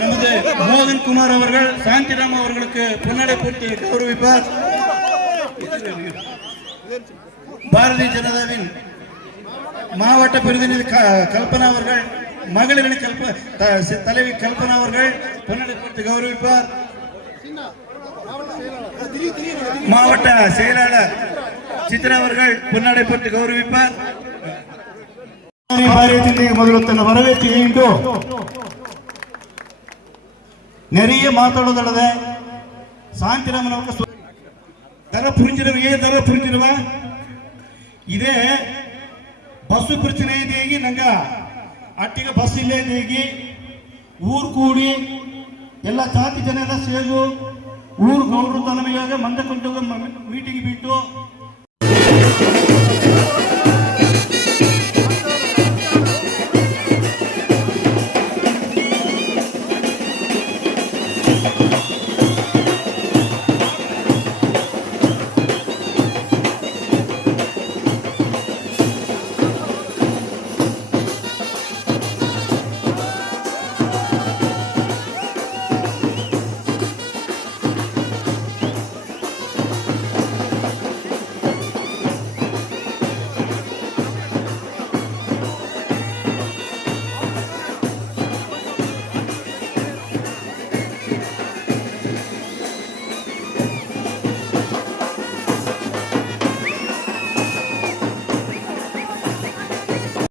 நமது மோகன் குமார் அவர்கள் சாந்தி ராமு அவர்களுக்கு பொன்னாடை போட்டு கௌரவிப்பார். பாரதிய ஜனதாவின் மாவட்ட பிரதிநிதி கல்பனா அவர்கள், மகளிரணி தலைவி கல்பனா அவர்கள் பொன்னாடை போட்டு கௌரவிப்பார். மாவட்ட செயலாளர் சித்ரா அவர்கள் பொன்னாடை போட்டு ಗೌರವಿப்பார். ಮೊದಲು ತನ್ನ ವರವೇಟಿಕೊಂಡು நிறைய ಮಾತಾಡೋದಲ್ಲದೆ ಶಾಂತಿರಾಮನ್ ಅವರ ದರ ಪುರಿಂಜಿರುವ ಇದೇ ಬಸ್ಸು ಪ್ರಚನೆ ಇದೆಗಿ ನಂಗ ಅಟ್ಟಿಗೆ ಬಸ್ ಇಲ್ಲೇ ಇದೆಗಿ ಊರು ಕೂಡಿ ಎಲ್ಲ ಜಾತಿ ಜನ ಎಲ್ಲ ಸೇರು ಊರು ಗೌರವ ತನಮಗೆ ಮಂದ ಕೊಂಡೋಗ ಮೀಟಿಂಗ್ ಬಿಟ್ಟು